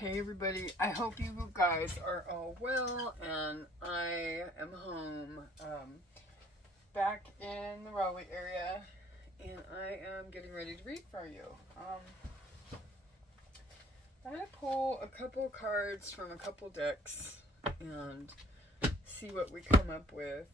Hey everybody, I hope you guys are all well, and I am home, back in the Raleigh area, and I am getting ready to read for you. I'm going to pull a couple cards from a couple decks and see what we come up with,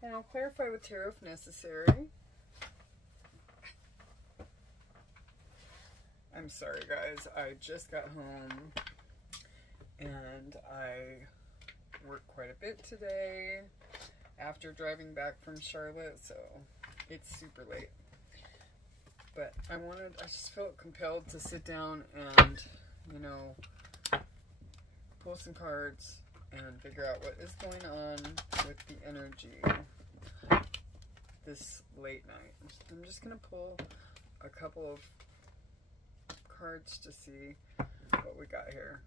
and I'll clarify with tarot if necessary. I'm sorry guys, I just got home and I worked quite a bit today after driving back from Charlotte, so it's super late. But I just felt compelled to sit down and, pull some cards and figure out what is going on with the energy this late night. I'm just going to pull a couple of cards to see what we got here.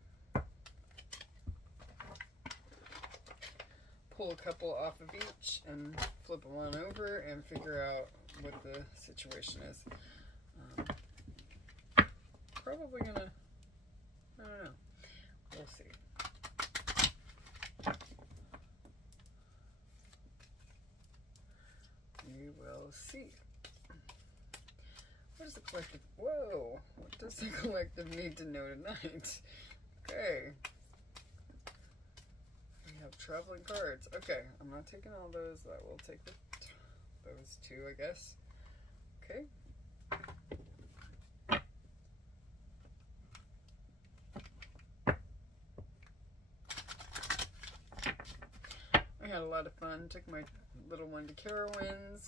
Pull a couple off of each and flip them on over and figure out what the situation is. Probably gonna, I don't know, we'll see. We will see. What does the collective, whoa, what does the collective need to know tonight? Okay. We have traveling cards. Okay, I'm not taking all those. I will take those two, I guess. Okay. I had a lot of fun. Took my little one to Carowinds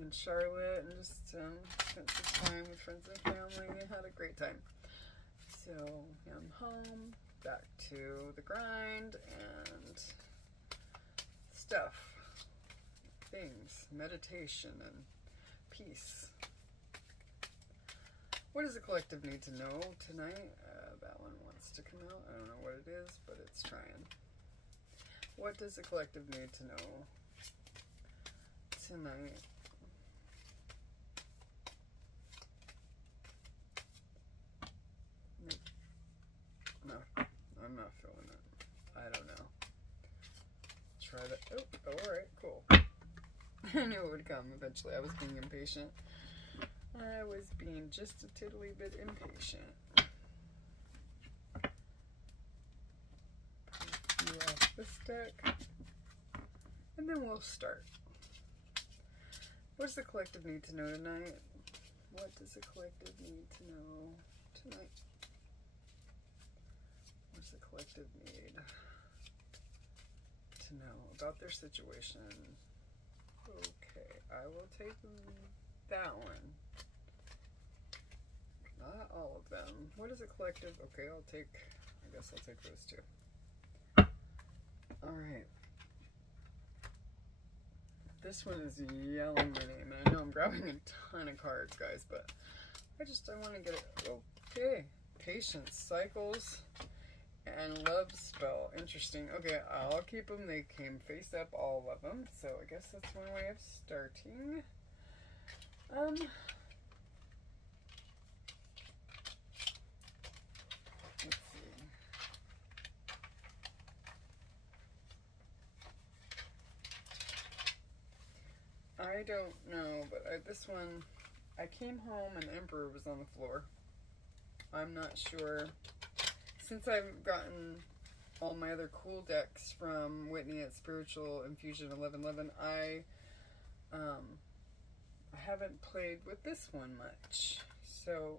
in Charlotte and just spent some time with friends and family and had a great time. So I'm home, back to the grind and stuff, things, meditation and peace. What does the collective need to know tonight? That one wants to come out. I don't know what it is, but it's trying. What does the collective need to know tonight? No, I'm not feeling it. I don't know. Try that. Oh, alright, cool. I knew it would come eventually. I was being impatient. I was being just a tiddly bit impatient. Pull off this deck. And then we'll start. What does the collective need to know tonight? What does the collective need to know tonight? What does the collective need to know about their situation? Okay, I will take that one. Not all of them. What is a collective? Okay, I guess I'll take those two. Alright. This one is yelling my name, and I know I'm grabbing a ton of cards, guys, but I want to get it. Okay. Patience, cycles, and love spell. Interesting. Okay, I'll keep them. They came face up, all of them, so I guess that's one way of starting. Let's see. I don't know, but this one, I came home and the Emperor was on the floor. I'm not sure. Since I've gotten all my other cool decks from Whitney at Spiritual Infusion 1111, I haven't played with this one much. So,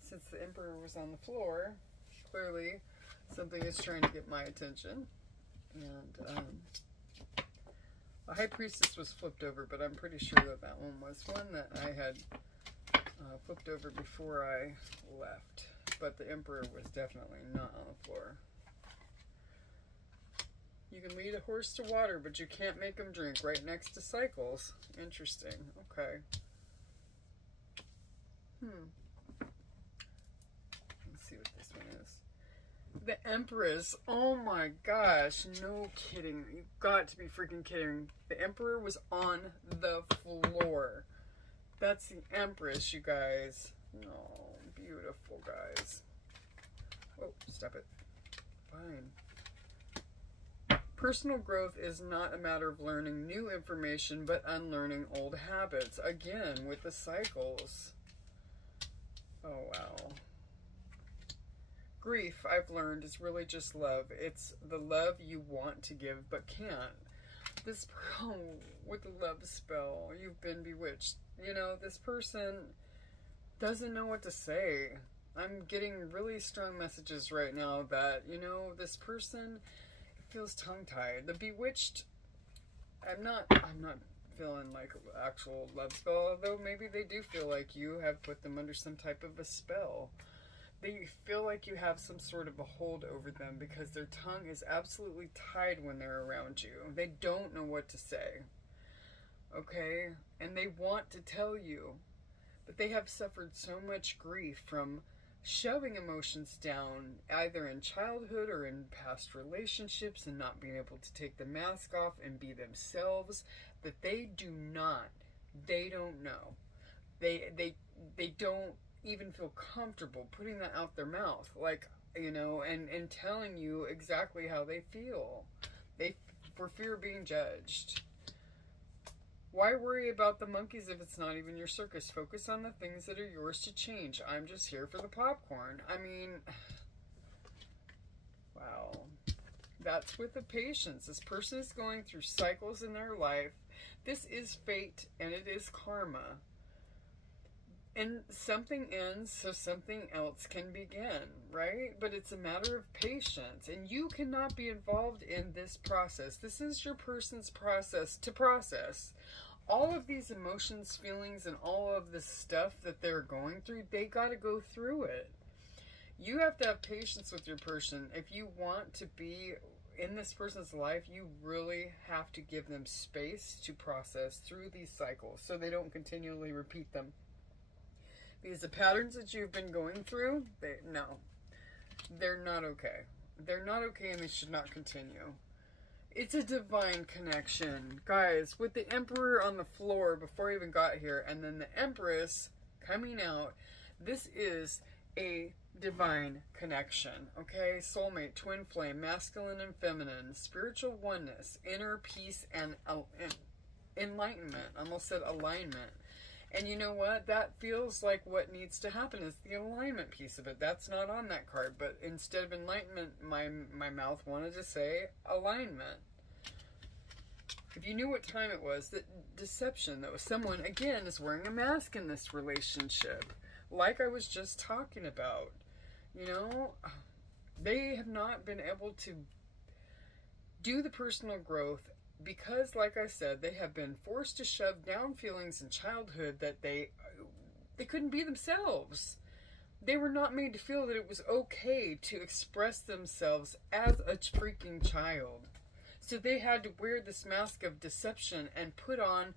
since the Emperor was on the floor, clearly something is trying to get my attention. And the High Priestess was flipped over, but I'm pretty sure that one was one that I had flipped over before I left. But the Emperor was definitely not on the floor. You can lead a horse to water, but you can't make him drink. Right next to cycles. Interesting. Okay. Let's see what this one is. The Empress. Oh my gosh. No kidding. You've got to be freaking kidding. The Emperor was on the floor. That's the Empress, you guys. Oh, beautiful, guys. Oh, stop it. Fine. Personal growth is not a matter of learning new information, but unlearning old habits. Again, with the cycles. Oh, wow. Grief, I've learned, is really just love. It's the love you want to give, but can't. This, oh, with the love spell, you've been bewitched. You know, this person doesn't know what to say. I'm getting really strong messages right now that, you know, this person feels tongue-tied. The bewitched, I'm not feeling like actual love spell, although maybe they do feel like you have put them under some type of a spell. They feel like you have some sort of a hold over them because their tongue is absolutely tied when they're around you. They don't know what to say. Okay? And they want to tell you, but they have suffered so much grief from shoving emotions down, either in childhood or in past relationships, and not being able to take the mask off and be themselves, that they don't know. They don't even feel comfortable putting that out their mouth, like, you know, and telling you exactly how they feel. For fear of being judged. Why worry about the monkeys if it's not even your circus? Focus on the things that are yours to change. I'm just here for the popcorn. I mean, wow. That's with the patience. This person is going through cycles in their life. This is fate and it is karma. And something ends so something else can begin, right? But it's a matter of patience. And you cannot be involved in this process. This is your person's process to process. All of these emotions, feelings, and all of this stuff that they're going through, they got to go through it. You have to have patience with your person. If you want to be in this person's life, you really have to give them space to process through these cycles so they don't continually repeat them. Because the patterns that you've been going through, they're not okay. They're not okay and they should not continue. It's a divine connection. Guys, with the Emperor on the floor before I even got here, and then the Empress coming out, this is a divine connection, okay? Soulmate, twin flame, masculine and feminine, spiritual oneness, inner peace, and enlightenment. I almost said alignment. And you know what? That feels like what needs to happen is the alignment piece of it. That's not on that card, but instead of enlightenment, my mouth wanted to say alignment. If you knew what time it was, that deception, though, someone, again, is wearing a mask in this relationship. Like I was just talking about. You know, they have not been able to do the personal growth because, like I said, they have been forced to shove down feelings in childhood that they couldn't be themselves. They were not made to feel that it was okay to express themselves as a freaking child. So they had to wear this mask of deception and put on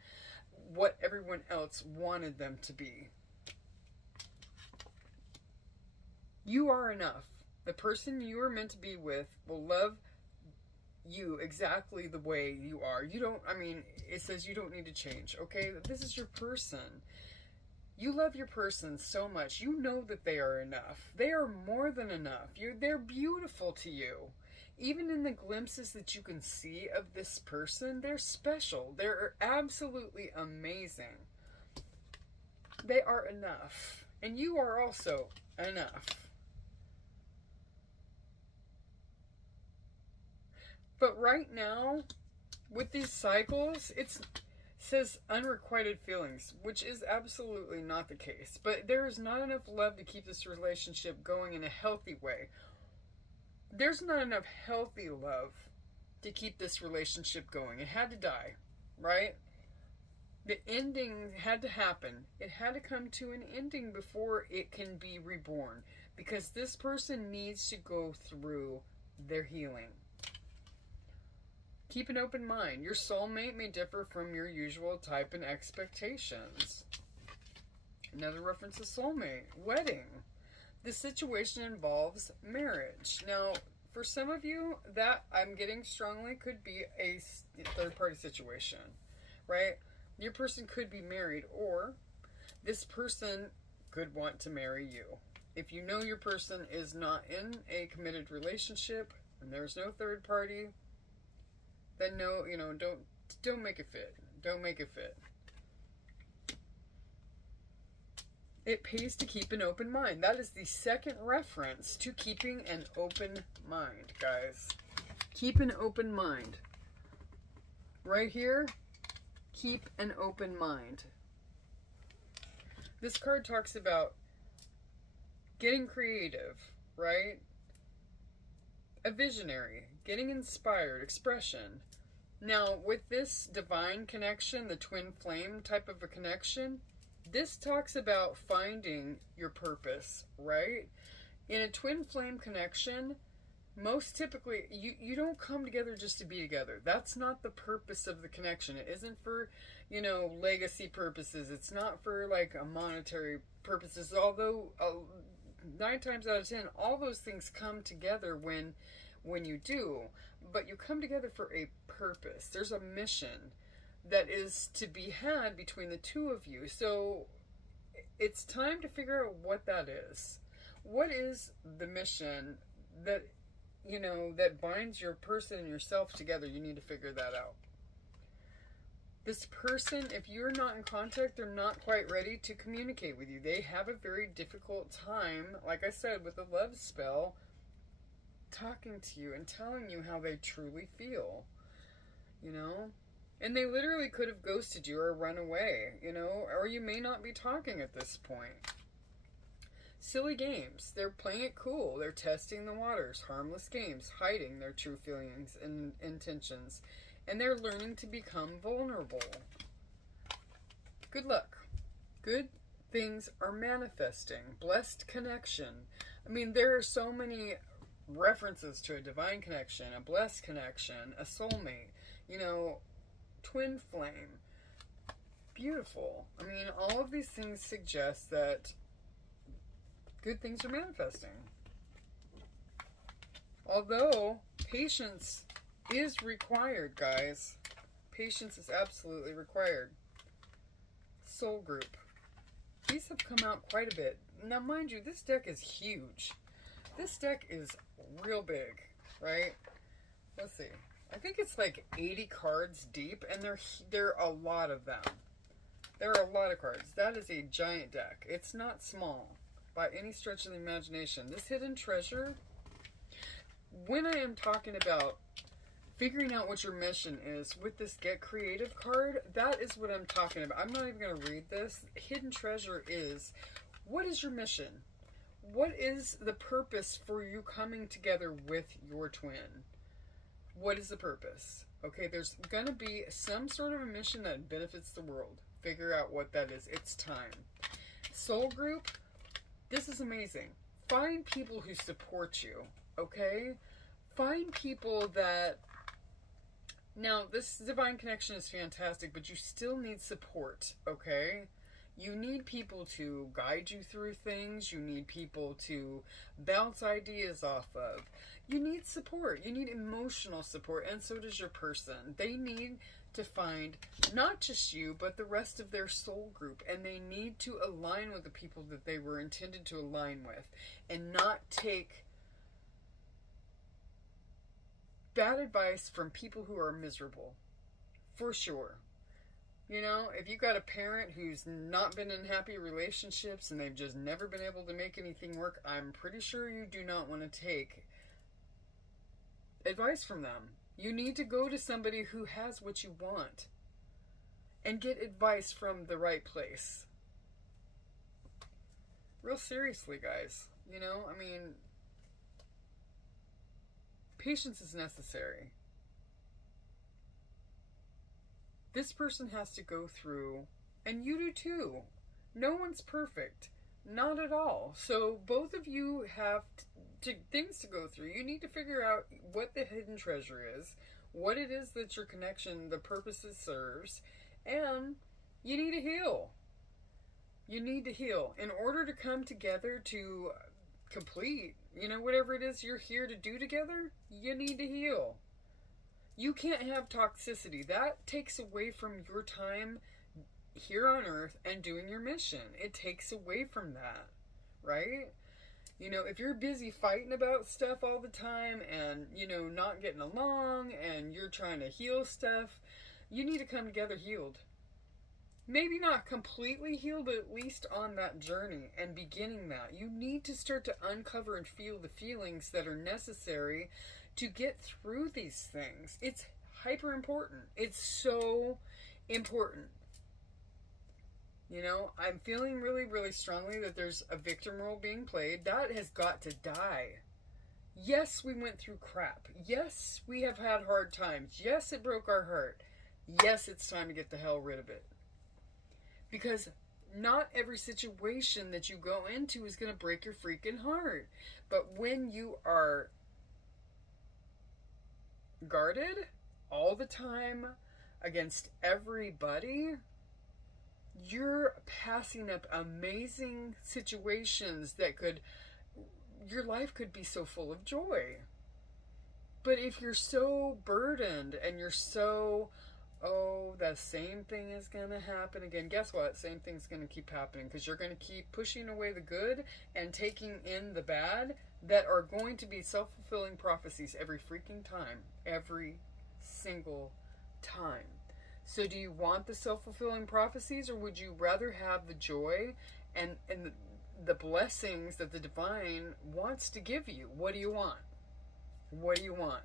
what everyone else wanted them to be. You are enough. The person you are meant to be with will love you exactly the way you are. It says you don't need to change, okay? This is your person. You love your person so much. You know that they are enough. They are more than enough. They're beautiful to you. Even in the glimpses that you can see of this person, they're special. They're absolutely amazing. They are enough. And you are also enough. But right now, with these cycles, it says unrequited feelings, which is absolutely not the case. But there is not enough love to keep this relationship going in a healthy way. There's not enough healthy love to keep this relationship going. It had to die, right? The ending had to happen. It had to come to an ending before it can be reborn. Because this person needs to go through their healing. Keep an open mind. Your soulmate may differ from your usual type and expectations. Another reference to soulmate. Wedding. This situation involves marriage. Now, for some of you, that I'm getting strongly could be a third-party situation, right? Your person could be married, or This person could want to marry you. If you know your person is not in a committed relationship and there's no third party, then no, don't make it fit. Don't make it fit. It pays to keep an open mind. That is the second reference to keeping an open mind, guys. Keep an open mind. Right here, keep an open mind. This card talks about getting creative, right? A visionary, getting inspired, expression. Now, with this divine connection, the twin flame type of a connection, this talks about finding your purpose, right? In a twin flame connection, most typically, you don't come together just to be together. That's not the purpose of the connection. It isn't for, legacy purposes. It's not for, like, a monetary purposes. Although, 9 times out of 10, all those things come together when you do. But you come together for a purpose. There's a mission that is to be had between the two of you. So it's time to figure out what that is. What is the mission that, that binds your person and yourself together? You need to figure that out. This person, if you're not in contact, they're not quite ready to communicate with you. They have a very difficult time, like I said, with the love spell, talking to you and telling you how they truly feel, And they literally could have ghosted you or run away, or you may not be talking at this point. Silly games. They're playing it cool. They're testing the waters. Harmless games, hiding their true feelings and intentions. And they're learning to become vulnerable. Good luck. Good things are manifesting. Blessed connection. I mean, there are so many references to a divine connection, a blessed connection, a soulmate, twin flame. Beautiful. I mean, all of these things suggest that good things are manifesting. Although patience is required, guys. Patience is absolutely required. Soul group. These have come out quite a bit. Now, mind you, this deck is huge. This deck is real big, right? Let's see. I think it's like 80 cards deep, and there are a lot of them. There are a lot of cards. That is a giant deck. It's not small by any stretch of the imagination. This hidden treasure, when I am talking about figuring out what your mission is with this Get Creative card, that is what I'm talking about. I'm not even going to read this. Hidden treasure is, what is your mission? What is the purpose for you coming together with your twin? What is the purpose? Okay, there's going to be some sort of a mission that benefits the world. Figure out what that is. It's time. Soul group, this is amazing. Find people who support you, okay? Find people that... Now, this divine connection is fantastic, but you still need support, okay? You need people to guide you through things. You need people to bounce ideas off of. You need support. You need emotional support, and so does your person. They need to find not just you, but the rest of their soul group, and they need to align with the people that they were intended to align with, and not take bad advice from people who are miserable, for sure. If you got a parent who's not been in happy relationships and they've just never been able to make anything work, I'm pretty sure you do not want to take advice from them. You need to go to somebody who has what you want and get advice from the right place. Real seriously, guys. Patience is necessary. This person has to go through, and you do too. No one's perfect. Not at all. So both of you have things to go through. You need to figure out what the hidden treasure is, what it is that your connection, the purposes serves, and you need to heal. You need to heal. In order to come together to complete, whatever it is you're here to do together, you need to heal. You can't have toxicity. That takes away from your time here on earth and doing your mission. It takes away from that, right? You know, if you're busy fighting about stuff all the time and, you know, not getting along and you're trying to heal stuff, you need to come together healed. Maybe not completely healed, but at least on that journey and beginning that. You need to start to uncover and feel the feelings that are necessary to get through these things. It's hyper important. It's so important. You know, I'm feeling really, really strongly that there's a victim role being played. That has got to die. Yes, we went through crap. Yes, we have had hard times. Yes, it broke our heart. Yes, it's time to get the hell rid of it. Because not every situation that you go into is going to break your freaking heart. But when you are guarded all the time against everybody, you're passing up amazing situations that could, your life could be so full of joy. But if you're so burdened and you're so, oh, the same thing is going to happen again, guess what? Same thing's going to keep happening, because you're going to keep pushing away the good and taking in the bad that are going to be self-fulfilling prophecies every freaking time. Every single time. So do you want the self-fulfilling prophecies, or would you rather have the joy and the blessings that the divine wants to give you? What do you want? What do you want?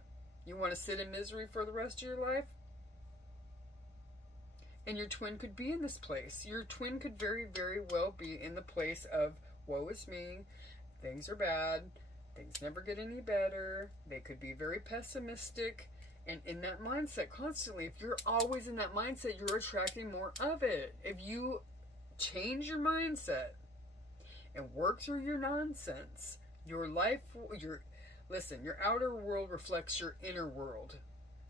You want to sit in misery for the rest of your life? And your twin could be in this place. Your twin could very, very well be in the place of, woe is me, things are bad, things never get any better. They could be very pessimistic. And in that mindset constantly, if you're always in that mindset, you're attracting more of it. If you change your mindset and work through your nonsense, your life, your outer world reflects your inner world.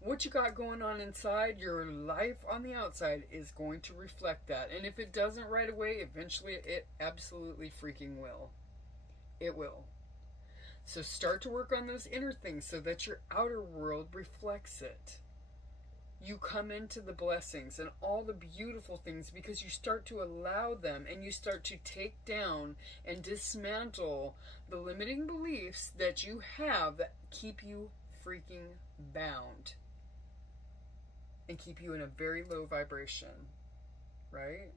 What you got going on inside, your life on the outside is going to reflect that. And if it doesn't right away, eventually it absolutely freaking will. It will. So start to work on those inner things so that your outer world reflects it. You come into the blessings and all the beautiful things because you start to allow them, and you start to take down and dismantle the limiting beliefs that you have that keep you freaking bound and keep you in a very low vibration, right?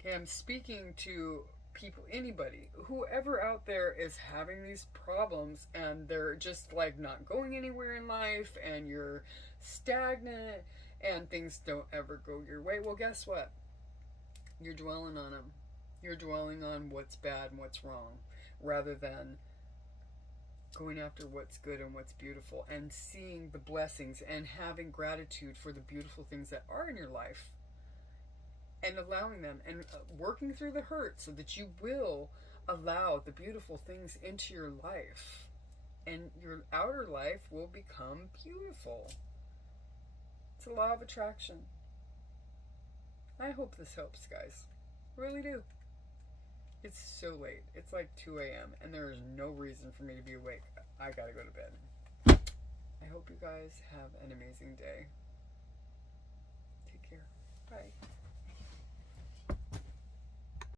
Okay, I'm speaking to people, anybody, whoever out there is having these problems and they're just like not going anywhere in life and you're stagnant and things don't ever go your way. Well, guess what? You're dwelling on them. You're dwelling on what's bad and what's wrong rather than going after what's good and what's beautiful and seeing the blessings and having gratitude for the beautiful things that are in your life. And allowing them and working through the hurt so that you will allow the beautiful things into your life. And your outer life will become beautiful. It's a law of attraction. I hope this helps, guys. Really do. It's so late. It's like 2 a.m. and there is no reason for me to be awake. I gotta go to bed. I hope you guys have an amazing day. Take care. Bye.